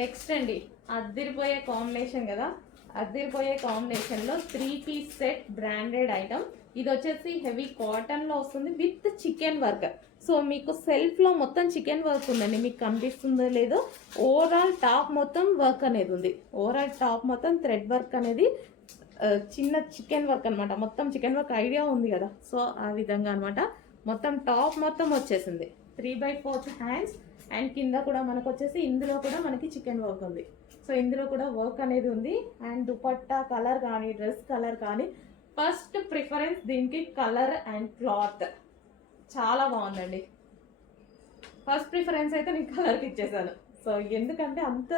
Next అండి, అద్దిరిపోయే combination కదా. అద్దిరిపోయే కాంబినేషన్లో 3 పీస్ సెట్ బ్రాండెడ్ ఐటమ్. ఇది వచ్చేసి హెవీ కాటన్లో వస్తుంది విత్ చికెన్ వర్క్. సో మీకు సెల్ఫ్లో మొత్తం చికెన్ వర్క్ ఉందండి, మీకు కనిపిస్తుందో లేదో. ఓవరాల్ టాప్ మొత్తం వర్క్ అనేది ఉంది. ఓవరాల్ టాప్ మొత్తం థ్రెడ్ వర్క్ అనేది చిన్న చికెన్ వర్క్ అనమాట. మొత్తం చికెన్ వర్క్ ఐడియా ఉంది కదా, సో ఆ విధంగా అనమాట. మొత్తం టాప్ మొత్తం వచ్చేసింది 3/4 హ్యాండ్స్. అండ్ కింద కూడా మనకు వచ్చేసి ఇందులో కూడా మనకి చికెన్ వర్క్ ఉంది. సో ఇందులో కూడా వర్క్ అనేది ఉంది. అండ్ దుపట్టా కలర్ కానీ డ్రెస్ కలర్ కానీ ఫస్ట్ ప్రిఫరెన్స్ దీనికి కలర్ అండ్ క్లాత్ చాలా బాగుందండి. ఫస్ట్ ప్రిఫరెన్స్ అయితే నేను కలర్కి ఇచ్చేసాను. సో ఎందుకంటే అంత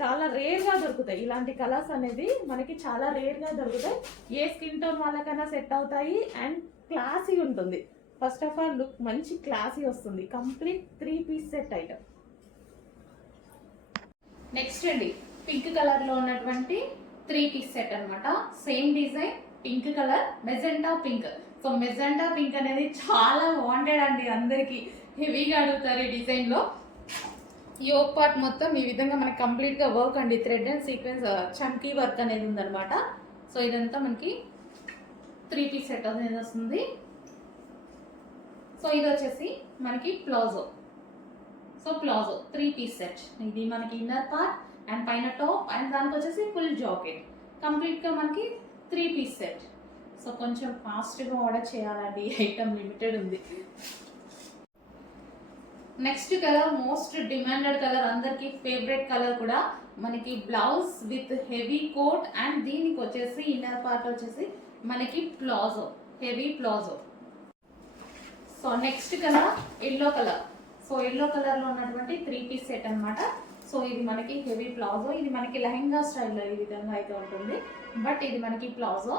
చాలా రేర్గా దొరుకుతాయి ఇలాంటి కలర్స్ అనేది, మనకి చాలా రేర్గా దొరుకుతాయి. ఏ స్కిన్ టోన్ వాళ్ళకైనా సెట్ అవుతాయి అండ్ క్లాసీ ఉంటుంది. ఫస్ట్ ఆఫ్ ఆల్ లుక్ మంచి క్లాసీ వస్తుంది. Complete 3 piece set item. Next అండి, పింక్ కలర్లో ఉన్నటువంటి 3 పీస్ సెట్ అనమాట. Same design, pink colour, magenta pink. So magenta pink అనేది చాలా వాంటెడ్ అండి, అందరికి హెవీగా అడుగుతారు ఈ డిజైన్లో. యోక్ పార్ట్ మొత్తం ఈ విధంగా మనకి కంప్లీట్గా వర్క్ అండి, thread and sequence chunky work అనేది ఉందన్నమాట. సో ఇదంతా మనకి 3 పీస్ సెట్ అనేది వస్తుంది. సో ఇది వచ్చేసి మనకి palazzo. So palazzo 3 piece set. ఇది మనకి ఇన్నర్ పార్ట్ అండ్ పైన టాప్ అండ్ దానికి వచ్చేసి ఫుల్ జాకెట్. కంప్లీట్గా మనకి 3 పీస్ సెట్. సో కొంచెం ఫాస్ట్గా ఆర్డర్ చేయాలండి, ఐటమ్ లిమిటెడ్ ఉంది. Next colour most demanded colour, అందరికి ఫేవరెట్ కలర్ కూడా. మనకి blouse with heavy coat and దీనికి వచ్చేసి ఇన్నర్ పార్ట్ వచ్చేసి మనకి palazzo, heavy palazzo. So next colour yellow colour. So yellow కలర్లో ఉన్నటువంటి 3 పీస్ సెట్ అనమాట. సో ఇది మనకి హెవీ ప్లాజో. ఇది మనకి లెహెంగా స్టైల్లో ఈ విధంగా అయితే ఉంటుంది, బట్ ఇది మనకి ప్లాజో.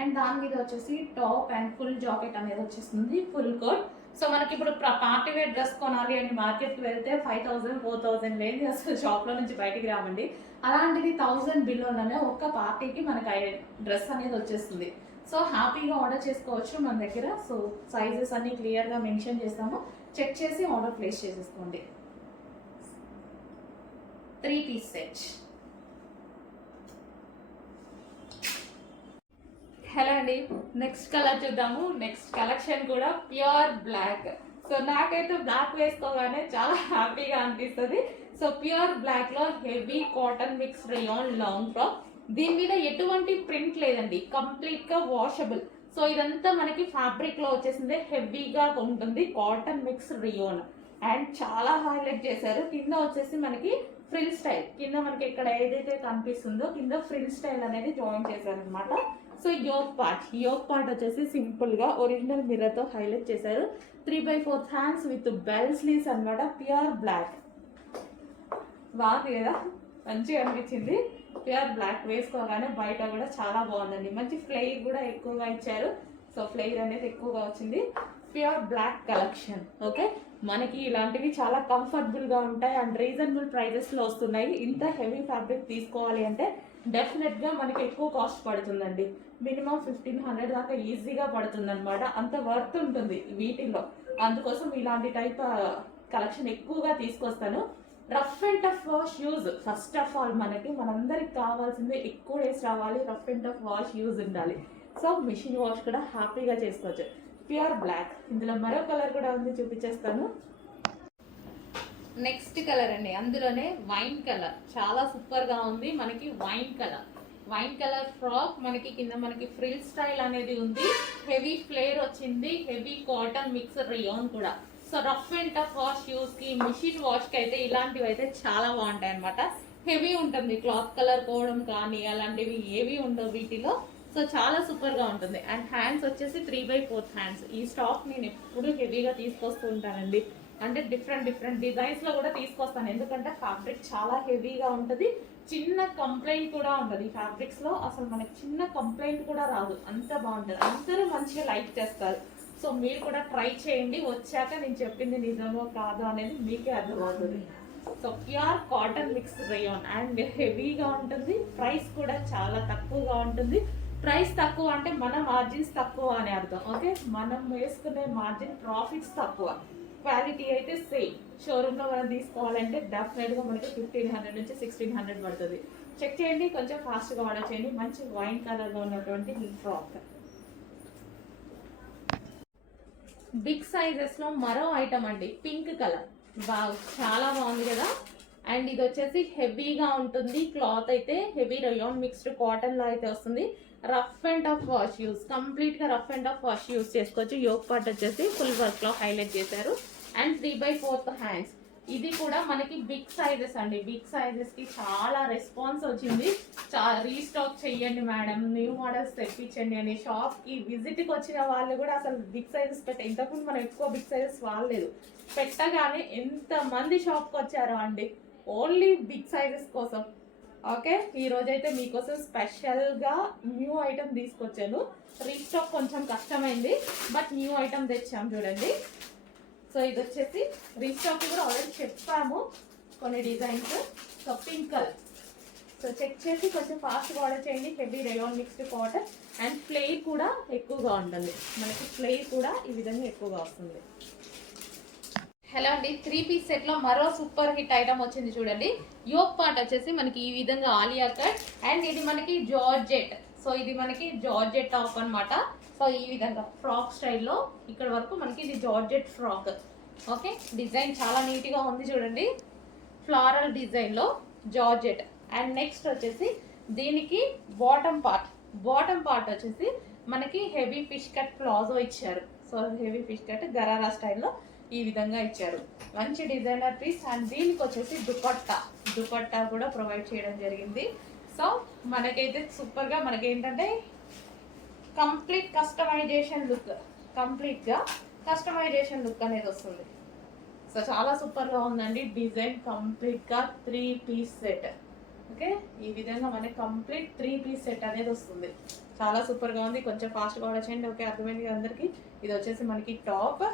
అండ్ దాని మీద వచ్చేసి టాప్ అండ్ ఫుల్ జాకెట్ అనేది వచ్చేస్తుంది, ఫుల్ కోట్. సో మనకి ఇప్పుడు పార్టీ వేర్ డ్రెస్ కొనాలి అని మార్కెట్కి వెళ్తే 5,000 4,000 లేని అసలు షాప్లో నుంచి బయటికి రామండి. అలాంటిది 1000 బిలోలోనే ఒక్క పార్టీకి మనకి డ్రెస్ అనేది వచ్చేస్తుంది. సో హ్యాపీగా ఆర్డర్ చేసుకోవచ్చు మన దగ్గర. సో సైజెస్ అన్ని క్లియర్గా మెన్షన్ చేస్తాము, చెక్ చేసి ఆర్డర్ ప్లేస్ చేసేసుకోండి. 3 పీస్ సెట్. హలో అండి, నెక్స్ట్ కలర్ చూద్దాము. నెక్స్ట్ కలెక్షన్ కూడా ప్యూర్ బ్లాక్. సో నాకైతే బ్లాక్ వేసుకోగానే చాలా హ్యాపీగా అనిపిస్తుంది. సో ప్యూర్ బ్లాక్లో heavy cotton mix rayon long frock. దీని మీద ఎటువంటి ప్రింట్ లేదండి, కంప్లీట్గా వాషబుల్. సో ఇదంతా మనకి ఫ్యాబ్రిక్లో వచ్చేసింది, హెవీగా ఉంటుంది, కాటన్ మిక్స్ రియోన్. అండ్ చాలా హైలైట్ చేశారు. కింద వచ్చేసి మనకి ఫ్రిల్ స్టైల్, కింద మనకి ఇక్కడ ఏదైతే కనిపిస్తుందో కింద ఫ్రిల్ స్టైల్ అనేది జాయిన్ చేశారు అనమాట. సో యోక్ పార్ట్ వచ్చేసి సింపుల్గా ఒరిజినల్ మిర్రర్తో హైలైట్ చేశారు. 3/4 హ్యాండ్స్ విత్ బెల్ స్లీవ్స్ అనమాట. ప్యూర్ బ్లాక్ బాగుంది కదా, మంచిగా అనిపించింది. ప్యూర్ బ్లాక్ వేసుకోగానే బయట కూడా చాలా బాగుందండి. మంచి ఫ్లేర్ కూడా ఎక్కువగా ఇచ్చారు. సో ఫ్లేర్ అనేది ఎక్కువగా వచ్చింది. Pure black collection. ఓకే, మనకి ఇలాంటివి చాలా కంఫర్టబుల్గా ఉంటాయి అండ్ రీజనబుల్ ప్రైజెస్లో వస్తున్నాయి. ఇంత హెవీ ఫ్యాబ్రిక్ తీసుకోవాలి అంటే డెఫినెట్గా మనకి ఎక్కువ కాస్ట్ పడుతుందండి. మినిమం 1,500 దాకా ఈజీగా పడుతుంది అనమాట. అంత వర్త్ ఉంటుంది వీటిల్లో. అందుకోసం ఇలాంటి టైప్ కలెక్షన్ ఎక్కువగా తీసుకొస్తాను. Rough and tough wash use first of all మనందరికి కావాల్సింది ఎక్కువ డేస్ రావాలి, rough and tough wash use ఉండాలి. సో మిషన్ వాష్ కూడా హ్యాపీగా చేసుకోవచ్చు. Pure black. ఇందులో మరో కలర్ కూడా ఉంది, చూపించేస్తాను. నెక్స్ట్ కలర్ అండి, అందులోనే వైన్ కలర్. చాలా సూపర్గా ఉంది. మనకి వైన్ కలర్ ఫ్రాక్. మనకి కింద మనకి ఫ్రిల్ స్టైల్ అనేది ఉంది, హెవీ ఫ్లేర్ వచ్చింది, హెవీ కాటన్ మిక్స్ రియోన్ కూడా. So rough and tough wash యూస్కి, మిషన్ వాష్కి అయితే ఇలాంటివి అయితే చాలా బాగుంటాయి అనమాట. హెవీ ఉంటుంది, క్లాత్ కలర్ పోవడం కానీ అలాంటివి ఏవి ఉండవు వీటిలో. సో చాలా సూపర్గా ఉంటుంది. అండ్ హ్యాండ్స్ వచ్చేసి 3/4 హ్యాండ్స్. ఈ స్టాక్ నేను ఎప్పుడు హెవీగా తీసుకొస్తూ ఉంటానండి. అంటే డిఫరెంట్ డిజైన్స్లో కూడా తీసుకొస్తాను, ఎందుకంటే ఫ్యాబ్రిక్ చాలా హెవీగా ఉంటుంది. చిన్న కంప్లైంట్ కూడా ఉంటుంది ఈ ఫ్యాబ్రిక్స్లో. అసలు మనకి చిన్న కంప్లైంట్ కూడా రాదు, అంత బాగుంటుంది. అందరూ మంచిగా లైక్ చేస్తారు. సో మీరు కూడా ట్రై చేయండి, వచ్చాక నేను చెప్పింది నిజమో కాదో అనేది మీకే అర్థమవుతుంది. So pure cotton mix rayon and హెవీగా ఉంటుంది. ప్రైస్ కూడా చాలా తక్కువగా ఉంటుంది. ప్రైస్ తక్కువ అంటే మన మార్జిన్స్ తక్కువ అని అర్థం. ఓకే, మనం వేసుకునే మార్జిన్ ప్రాఫిట్స్ తక్కువ. క్వాలిటీ అయితే సేమ్. షోరూంలో మనం తీసుకోవాలంటే డెఫినెట్గా మనకి 1500 నుంచి 1600 పడుతుంది. చెక్ చేయండి, కొంచెం ఫాస్ట్గా ఆర్డర్ చేయండి. మంచి వైన్ కలర్లో ఉన్నటువంటి ఈ ఫ్రాక్. బిగ్ సైజెస్లో మరో ఐటమ్ అండి, పింక్ కలర్. వావ్, చాలా బాగుంది కదా. అండ్ ఇది వచ్చేసి హెవీగా ఉంటుంది. క్లాత్ అయితే హెవీ రయాన్ మిక్స్డ్ కాటన్లో అయితే వస్తుంది. Rough and tough wash use, కంప్లీట్గా rough and tough wash use చేసుకోవచ్చు. యోక్ పార్ట్ వచ్చేసి ఫుల్ వర్క్లో హైలైట్ చేశారు. And 3/4 hands. ఇది కూడా మనకి బిగ్ సైజెస్ అండి. బిగ్ సైజెస్కి చాలా రెస్పాన్స్ వచ్చింది. రీస్టాక్ చెయ్యండి మేడం, న్యూ మోడల్స్ తెప్పించండి అని షాప్కి విజిట్కి వచ్చిన వాళ్ళు కూడా అసలు బిగ్ సైజెస్ ఇంతకుముందు మనం ఎక్కువ బిగ్ సైజెస్ వాడలేదు. పెట్టగానే ఎంతమంది షాప్కి వచ్చారో అండి, ఓన్లీ బిగ్ సైజెస్ కోసం. ఓకే, ఈరోజైతే మీకోసం స్పెషల్గా న్యూ ఐటమ్ తీసుకొచ్చాను. రీస్టాక్ కొంచెం కష్టమైంది, బట్ న్యూ ఐటమ్ తెచ్చాము చూడండి. సో ఇది వచ్చేసి రీస్టాక్ కూడా ఆల్రెడీ చెప్పాము కొన్ని designs. So pink colour. So check చేసి కొంచెం ఫాస్ట్గా ఆర్డర్ చేయండి. Heavy rayon mixed cotton and flare కూడా ఎక్కువగా ఉంటుంది. మనకి ఫ్లేర్ కూడా ఈ విధంగా ఎక్కువగా వస్తుంది. హలో అండి, 3 పీస్ సెట్లో మరో సూపర్ హిట్ ఐటమ్ వచ్చింది చూడండి. యోక్ పార్ట్ వచ్చేసి మనకి ఈ విధంగా ఆలియా కట్ అండ్ ఇది మనకి జార్జెట్. సో ఇది మనకి జార్జెట్ టాప్ అనమాట. సో ఈ విధంగా ఫ్రాక్ స్టైల్లో ఇక్కడ వరకు మనకి ఇది జార్జెట్ ఫ్రాక్. ఓకే, డిజైన్ చాలా నీట్గా ఉంది చూడండి, ఫ్లారల్ డిజైన్లో జార్జెట్. అండ్ నెక్స్ట్ వచ్చేసి దీనికి బాటమ్ పార్ట్ వచ్చేసి మనకి హెవీ ఫిష్ కట్ ప్లాజో ఇచ్చారు. So heavy fish cut gharara స్టైల్లో ఈ విధంగా ఇచ్చారు. మంచి డిజైనర్ పీస్. అండ్ దీనికి వచ్చేసి దుపట్టా కూడా ప్రొవైడ్ చేయడం జరిగింది. సో మనకైతే సూపర్గా మనకి ఏంటంటే కంప్లీట్ కస్టమైజేషన్ లుక్ అనేది వస్తుంది. సో చాలా సూపర్గా ఉందండి. డిజైన్ కంప్లీట్గా 3 పీస్ సెట్. ఓకే, ఈ విధంగా మనకి కంప్లీట్ 3 పీస్ సెట్ అనేది వస్తుంది. చాలా సూపర్గా ఉంది. కొంచెం ఫాస్ట్గా ఆర్డర్ చేయండి. ఓకే, అర్థమైంది అందరికీ. ఇది వచ్చేసి మనకి టాప్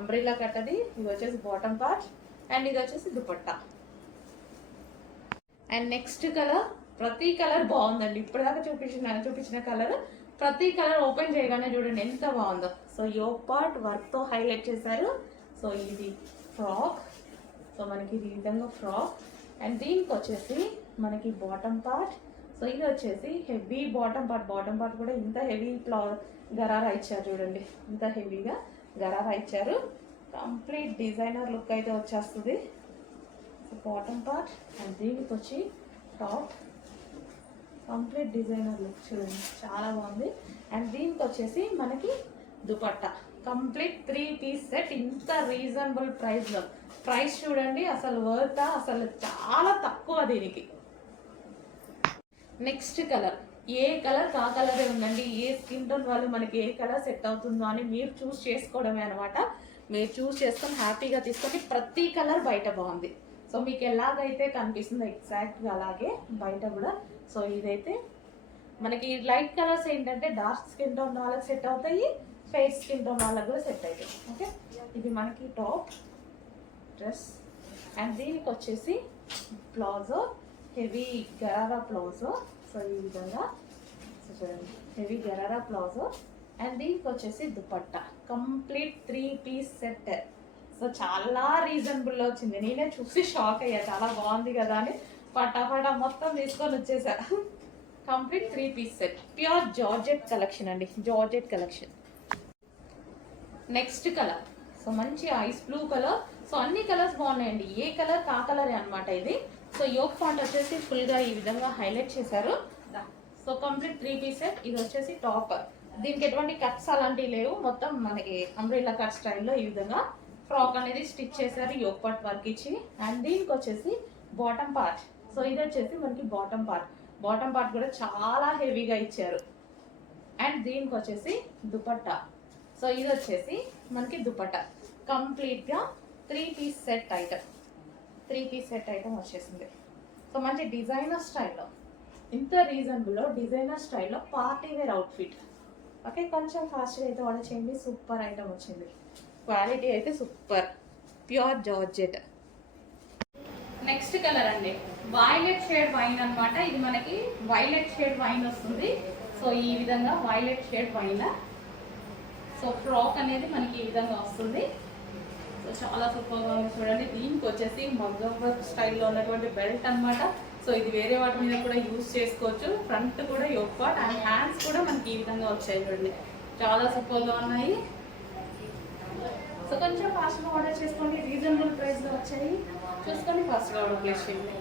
అంబ్రెల్లా కట్, అది ఇది వచ్చేసి బాటమ్ పార్ట్ అండ్ ఇది వచ్చేసి దుపట్టా. అండ్ నెక్స్ట్ కలర్, ప్రతి కలర్ బాగుందండి. ఇప్పటిదాకా చూపించిన కలర్ ప్రతి కలర్ ఓపెన్ చేయగానే చూడండి ఎంత బాగుందో. సో యోక్ పార్ట్ వర్క్తో హైలైట్ చేశారు. సో ఇది ఫ్రాక్. సో మనకి ఇది విధంగా ఫ్రాక్. అండ్ దీనికి వచ్చేసి మనకి బాటమ్ పార్ట్. సో ఇది వచ్చేసి హెవీ బాటమ్ పార్ట్ కూడా ఇంత హెవీ గరారా ఇచ్చారు చూడండి, ఇంత హెవీగా గరారా ఇచ్చారు. కంప్లీట్ డిజైనర్ లుక్ అయితే వచ్చేస్తుంది. సో బాటమ్ పార్ట్ అండ్ దీనికి వచ్చి టాప్, కంప్లీట్ డిజైనర్ లుక్ చూడండి, చాలా బాగుంది. అండ్ దీనికి వచ్చేసి మనకి దుపట్టా, కంప్లీట్ 3 పీస్ సెట్. ఇంత రీజనబుల్ ప్రైస్లో. ప్రైస్ చూడండి అసలు వర్త్, అసలు చాలా తక్కువ దీనికి. నెక్స్ట్ కలర్, ఏ కలర్ కా కలరే ఉందండి. ఏ స్కిన్ టోన్ వాళ్ళు మనకి ఏ కలర్ సెట్ అవుతుందో అని మీరు చూస్ చేసుకోవడమే అనమాట. మీరు చూస్ చేసుకొని హ్యాపీగా తీసుకొని ప్రతి కలర్ బయట బాగుంది. సో మీకు ఎలాగైతే కనిపిస్తుందో ఎగ్జాక్ట్గా అలాగే బయట కూడా. సో ఇదైతే మనకి లైట్ కలర్స్ ఏంటంటే డార్క్ స్కిన్ టోన్ వాళ్ళకి సెట్ అవుతాయి, ఫెయిర్ స్కిన్ టోన్ వాళ్ళకి కూడా సెట్ అవుతాయి. ఓకే, ఇది మనకి టాప్ డ్రెస్. అండ్ దీనికి వచ్చేసి palazzo, heavy gharara palazzo. So ఈ విధంగా చూడండి, హెవీ గరారా ప్లాజో. అండ్ దీనికి వచ్చేసి dupatta, complete 3 piece set. So చాలా రీజనబుల్లో వచ్చింది. నేనే చూసి షాక్ అయ్యా, చాలా బాగుంది కదా అని పటాపటా మొత్తం తీసుకొని వచ్చేసా. Complete 3 piece set, pure georgette collection అండి, georgette collection. Next colour, so మంచి ఐస్ బ్లూ కలర్. సో అన్ని కలర్స్ బాగున్నాయండి, ఏ కలర్ కా కలరే అనమాట ఇది. సో యోక్ పాయింట్ వచ్చేసి ఫుల్గా ఈ విధంగా హైలైట్ చేశారు. So complete 3 piece set. ఇది వచ్చేసి టాప్, దీనికి ఎటువంటి కట్స్ అలాంటివి లేవు, మొత్తం మనకి అంబ్రెల్లా కట్ స్టైల్లో ఈ విధంగా ఫ్రాక్ అనేది స్టిచ్ చేశారు యోక్ పార్ట్ వర్క్ ఇచ్చి. అండ్ దీనికి వచ్చేసి బాటమ్ పార్ట్. సో ఇది వచ్చేసి మనకి బాటమ్ పార్ట్ కూడా చాలా హెవీగా ఇచ్చారు. అండ్ దీనికి వచ్చేసి దుపట్టా. సో ఇది వచ్చేసి మనకి దుపట్టా, కంప్లీట్గా 3 పీస్ సెట్ ఐటమ్ వచ్చేసింది. సో మంచి డిజైనర్ స్టైల్లో, ఇంత రీజనబుల్లో డిజైనర్ స్టైల్లో పార్టీ వేర్ అవుట్ఫిట్. ఓకే, కొంచెం ఫాస్ట్గా అయితే ఆర్డర్ చేయండి. సూపర్ ఐటమ్ వచ్చింది, క్వాలిటీ అయితే super, pure georgette. Next colour అండి, వైలెట్ షేడ్ వైన్ అనమాట. ఇది మనకి వైలెట్ షేడ్ వైన్ వస్తుంది. సో ఈ విధంగా violet shade wine. So frock అనేది మనకి ఈ విధంగా వస్తుంది. సో చాలా సూపర్గా ఉంది చూడండి. దీనికి వచ్చేసి మగ్గం వర్క్ స్టైల్లో ఉన్నటువంటి బెల్ట్ అన్నమాట. సో ఇది వేరే వాటి మీద కూడా యూజ్ చేసుకోవచ్చు. ఫ్రంట్ కూడా యోక్ పార్ట్ అండ్ హ్యాండ్స్ కూడా మనకి ఈ విధంగా వచ్చాయి చూడండి. చాలా సూపర్గా ఉన్నాయి. సో కొంచెం ఫాస్ట్గా ఆర్డర్ చేసుకోండి, రీజనబుల్ ప్రైస్లో వచ్చాయి. చూసుకొని ఫాస్ట్గా ఆర్డర్ ప్లేస్ చేయండి.